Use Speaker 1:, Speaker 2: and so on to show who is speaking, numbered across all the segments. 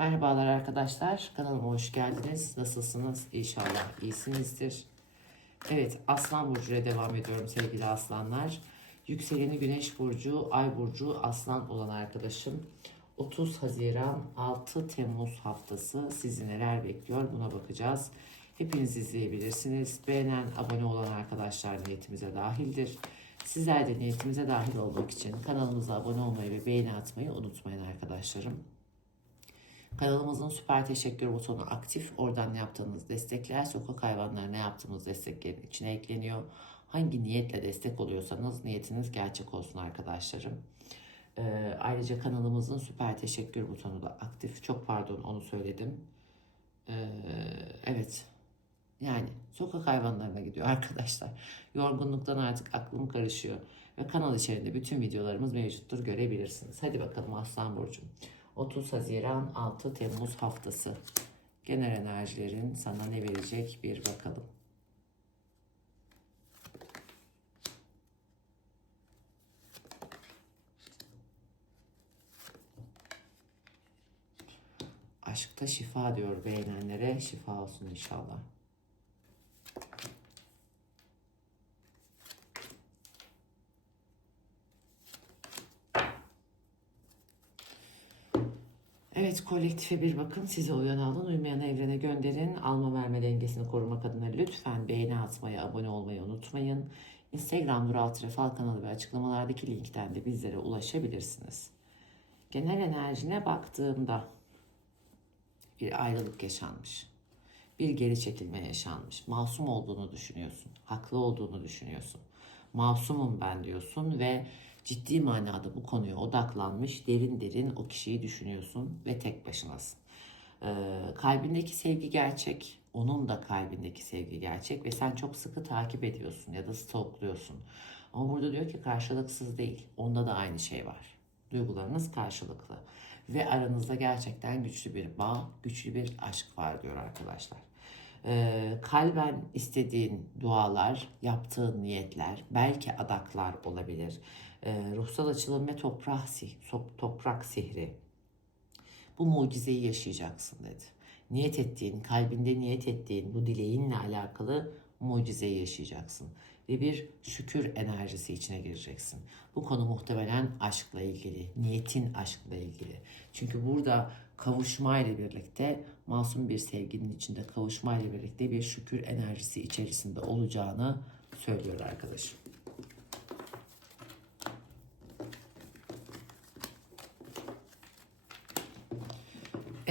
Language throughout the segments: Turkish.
Speaker 1: Merhabalar arkadaşlar. Kanalıma hoş geldiniz. Nasılsınız? İnşallah iyisinizdir. Evet, Aslan Burcu'ya devam ediyorum sevgili aslanlar. Yükseleni Güneş Burcu, Ay Burcu, Aslan olan arkadaşım. 30 Haziran 6 Temmuz haftası sizi neler bekliyor buna bakacağız. Hepiniz izleyebilirsiniz. Beğenen, abone olan arkadaşlar niyetimize dahildir. Sizler de niyetimize dahil olmak için kanalımıza abone olmayı ve beğeni atmayı unutmayın arkadaşlarım. Kanalımızın süper teşekkür butonu aktif. Oradan yaptığınız destekler sokak hayvanlarına yaptığımız desteklerin içine ekleniyor. Hangi niyetle destek oluyorsanız niyetiniz gerçek olsun arkadaşlarım. Ee, ayrıca kanalımızın süper teşekkür butonu da aktif. Çok pardon onu söyledim. Ee, evet. Yani sokak hayvanlarına gidiyor arkadaşlar. Yorgunluktan artık aklım karışıyor. Ve kanal içerisinde bütün videolarımız mevcuttur görebilirsiniz. Hadi bakalım Aslan Burcu'm. 30 Haziran 6 Temmuz haftası. Genel enerjilerin sana ne verecek bir bakalım. Aşkta şifa diyor beğenenlere şifa olsun inşallah. Evet kolektife bir bakın. Size uyan alın, uymayan evrene gönderin. Alma verme dengesini korumak adına lütfen beğeni atmayı, abone olmayı unutmayın. Instagram Nural Trefal kanalı ve açıklamalardaki linkten de bizlere ulaşabilirsiniz. Genel enerjine baktığımda bir ayrılık yaşanmış. Bir geri çekilme yaşanmış. Masum olduğunu düşünüyorsun. Haklı olduğunu düşünüyorsun. Masumum ben diyorsun ve ciddi manada bu konuya odaklanmış derin derin o kişiyi düşünüyorsun ve tek başınasın. Ee, kalbindeki sevgi gerçek, onun da kalbindeki sevgi gerçek ve sen çok sıkı takip ediyorsun ya da stalkluyorsun. Ama burada diyor ki karşılıksız değil, onda da aynı şey var. Duygularınız karşılıklı ve aranızda gerçekten güçlü bir bağ, güçlü bir aşk var diyor arkadaşlar. Ee, kalben istediğin dualar, yaptığın niyetler, belki adaklar olabilir. Ee, ruhsal açılım ve toprak, sih, toprak sihri. Bu mucizeyi yaşayacaksın dedi. Niyet ettiğin, kalbinde niyet ettiğin bu dileğinle alakalı mucizeyi yaşayacaksın. Ve bir şükür enerjisi içine gireceksin. Bu konu muhtemelen aşkla ilgili, niyetin aşkla ilgili. Çünkü burada kavuşmayla birlikte masum bir sevginin içinde kavuşmayla birlikte bir şükür enerjisi içerisinde olacağını söylüyor arkadaşım.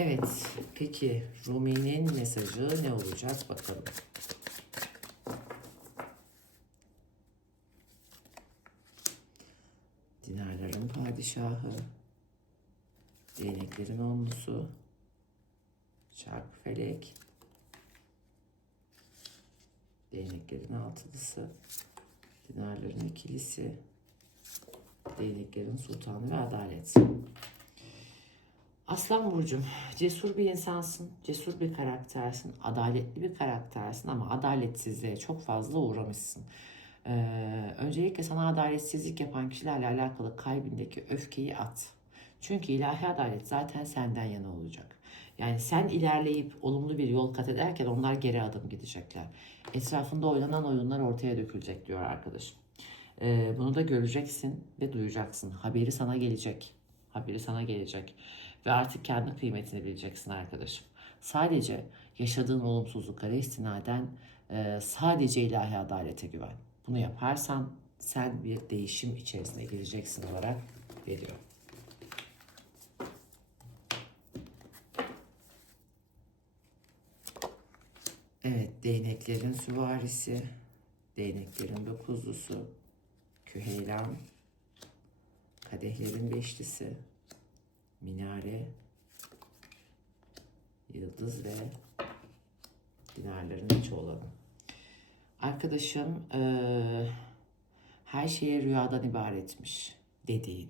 Speaker 1: Evet, peki Rumi'nin mesajı ne olacak bakalım. Dinarların padişahı, değneklerin onlusu, çarpı felek, değneklerin altılısı, dinarların ikilisi, değneklerin sultanı ve adalet. Aslan Burcu'm cesur bir insansın, cesur bir karaktersin, adaletli bir karaktersin ama adaletsizliğe çok fazla uğramışsın. Ee, öncelikle sana adaletsizlik yapan kişilerle alakalı kalbindeki öfkeyi at. Çünkü ilahi adalet zaten senden yana olacak. Yani sen ilerleyip olumlu bir yol kat ederken onlar geri adım gidecekler. Etrafında oynanan oyunlar ortaya dökülecek diyor arkadaşım. Ee, bunu da göreceksin ve duyacaksın. Haberi sana gelecek. Haberi sana gelecek. Ve artık kendi kıymetini bileceksin arkadaşım. Sadece yaşadığın olumsuzluklara istinaden e, sadece ilahi adalete güven. Bunu yaparsan sen bir değişim içerisine gireceksin olarak veriyor. Evet, değneklerin süvarisi, değneklerin dokuzlusu, küheylan, kadehlerin beşlisi, minare, yıldız ve dinarların içi olanı. Arkadaşım eee, her şeye rüyadan ibaretmiş dediğin,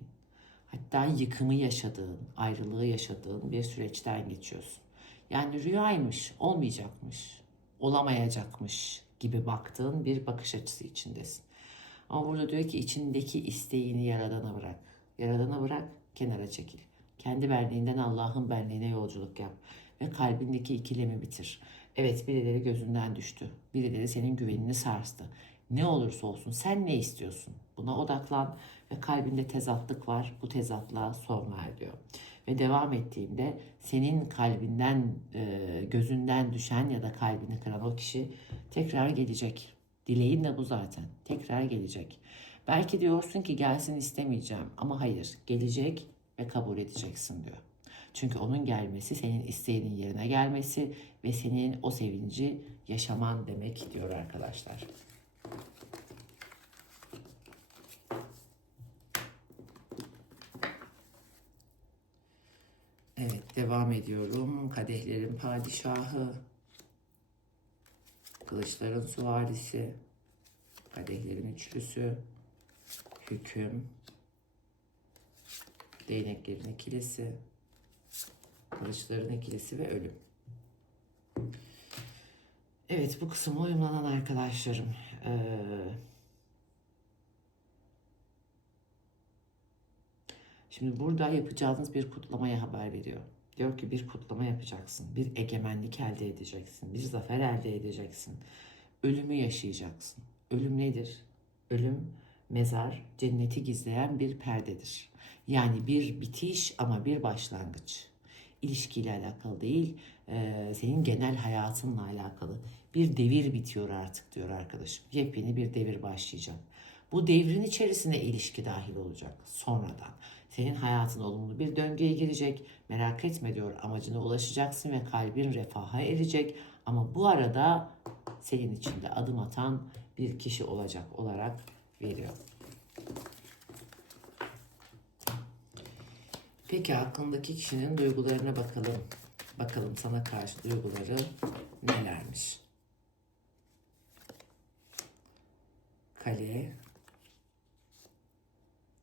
Speaker 1: hatta yıkımı yaşadığın, ayrılığı yaşadığın bir süreçten geçiyorsun. Yani rüyaymış, olmayacakmış, olamayacakmış gibi baktığın bir bakış açısı içindesin. Ama burada diyor ki içindeki isteğini yaradana bırak. Yaradana bırak, kenara çekil. Kendi benliğinden Allah'ın benliğine yolculuk yap. Ve kalbindeki ikilemi bitir. Evet birileri gözünden düştü. Birileri senin güvenini sarstı. Ne olursa olsun sen ne istiyorsun? Buna odaklan ve kalbinde tezatlık var. Bu tezatlığa son ver diyor. Ve devam ettiğinde senin kalbinden, e, gözünden düşen ya da kalbini kıran o kişi tekrar gelecek. Dileğin de bu zaten. Tekrar gelecek. Belki diyorsun ki gelsin istemeyeceğim ama hayır gelecek ve kabul edeceksin diyor. Çünkü onun gelmesi senin isteğinin yerine gelmesi ve senin o sevinci yaşaman demek diyor arkadaşlar. Evet devam ediyorum. Kadehlerin padişahı, kılıçların süvarisi, kadehlerin üçlüsü, hüküm, değneklerin ikilisi, kılıçların ikilisi ve ölüm. Evet bu kısımla uyumlanan arkadaşlarım. Ee, Şimdi burada yapacağınız bir kutlamaya haber veriyor. Diyor ki bir kutlama yapacaksın. Bir egemenlik elde edeceksin. Bir zafer elde edeceksin. Ölümü yaşayacaksın. Ölüm nedir? Ölüm mezar, cenneti gizleyen bir perdedir. Yani bir bitiş ama bir başlangıç. İlişkiyle alakalı değil, e, senin genel hayatınla alakalı. Bir devir bitiyor artık diyor arkadaşım. Yepyeni bir devir başlayacak. Bu devrin içerisine ilişki dahil olacak sonradan. Senin hayatın olumlu bir döngüye girecek. Merak etme diyor amacına ulaşacaksın ve kalbin refaha erecek. Ama bu arada senin içinde adım atan bir kişi olacak olarak veriyor. Peki aklındaki kişinin duygularına bakalım. Bakalım sana karşı duyguları nelermiş? Kale,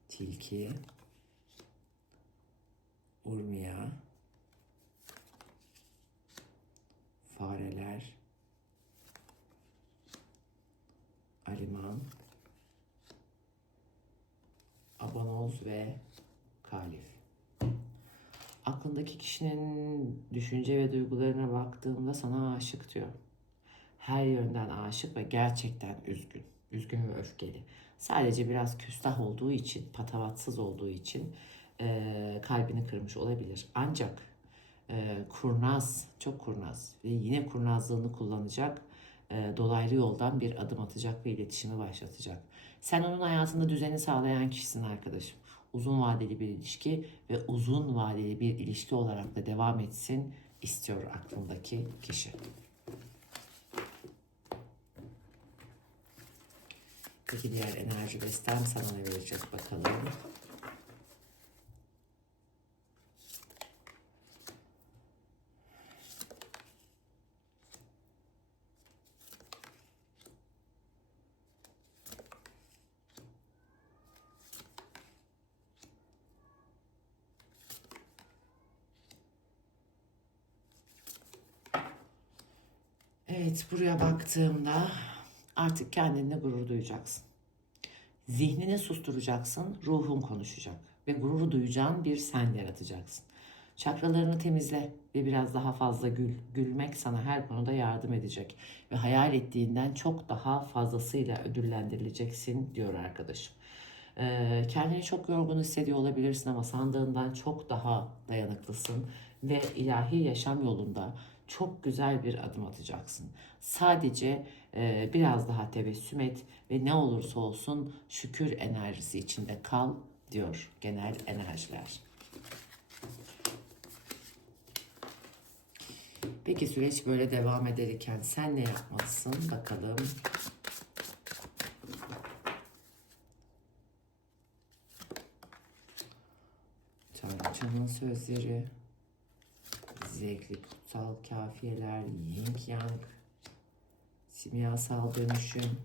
Speaker 1: tilki, urmiya, fareler, aliman, abanoz ve kalif. Aklındaki kişinin düşünce ve duygularına baktığımda sana aşık diyor. Her yönden aşık ve gerçekten üzgün. Üzgün ve öfkeli. Sadece biraz küstah olduğu için, patavatsız olduğu için e, kalbini kırmış olabilir. Ancak e, kurnaz, çok kurnaz ve yine kurnazlığını kullanacak, e, dolaylı yoldan bir adım atacak ve iletişimi başlatacak. Sen onun hayatında düzeni sağlayan kişisin arkadaşım. Uzun vadeli bir ilişki ve uzun vadeli bir ilişki olarak da devam etsin istiyor aklındaki kişi. Peki diğer enerji bestem sana ne verecek bakalım. Evet, buraya baktığımda artık kendinle gurur duyacaksın. Zihnini susturacaksın, ruhun konuşacak ve gurur duyacağın bir sen yaratacaksın. Çakralarını temizle ve biraz daha fazla gül. Gülmek sana her konuda yardım edecek ve hayal ettiğinden çok daha fazlasıyla ödüllendirileceksin diyor arkadaşım. Ee, kendini çok yorgun hissediyor olabilirsin ama sandığından çok daha dayanıklısın ve ilahi yaşam yolunda çok güzel bir adım atacaksın. Sadece e, biraz daha tebessüm et ve ne olursa olsun şükür enerjisi içinde kal diyor genel enerjiler. Peki süreç böyle devam ederken sen ne yapmalısın bakalım. Tanrıçanın sözleri, zevkli kutsal kafiyeler, yin yang, simyasal dönüşüm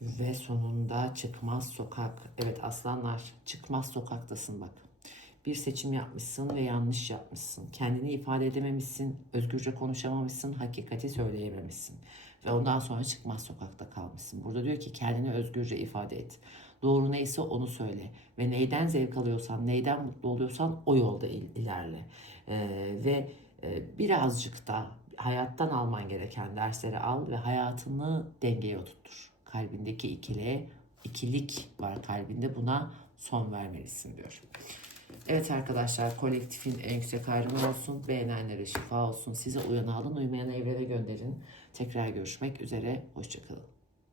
Speaker 1: ve sonunda çıkmaz sokak. Evet aslanlar çıkmaz sokaktasın bak. Bir seçim yapmışsın ve yanlış yapmışsın. Kendini ifade edememişsin, özgürce konuşamamışsın, hakikati söyleyememişsin. Ve ondan sonra çıkmaz sokakta kalmışsın. Burada diyor ki kendini özgürce ifade et. Doğru neyse onu söyle. Ve neyden zevk alıyorsan, neyden mutlu oluyorsan o yolda il- ilerle. Ee, ve e, birazcık da hayattan alman gereken dersleri al ve hayatını dengeye oturtur. Kalbindeki ikiliğe, ikilik var kalbinde buna son vermelisin diyor. Evet arkadaşlar kolektifin en yüksek ayrımı olsun. Beğenenlere şifa olsun. Size uyanı alın uymayanı evrene gönderin. Tekrar görüşmek üzere. Hoşçakalın.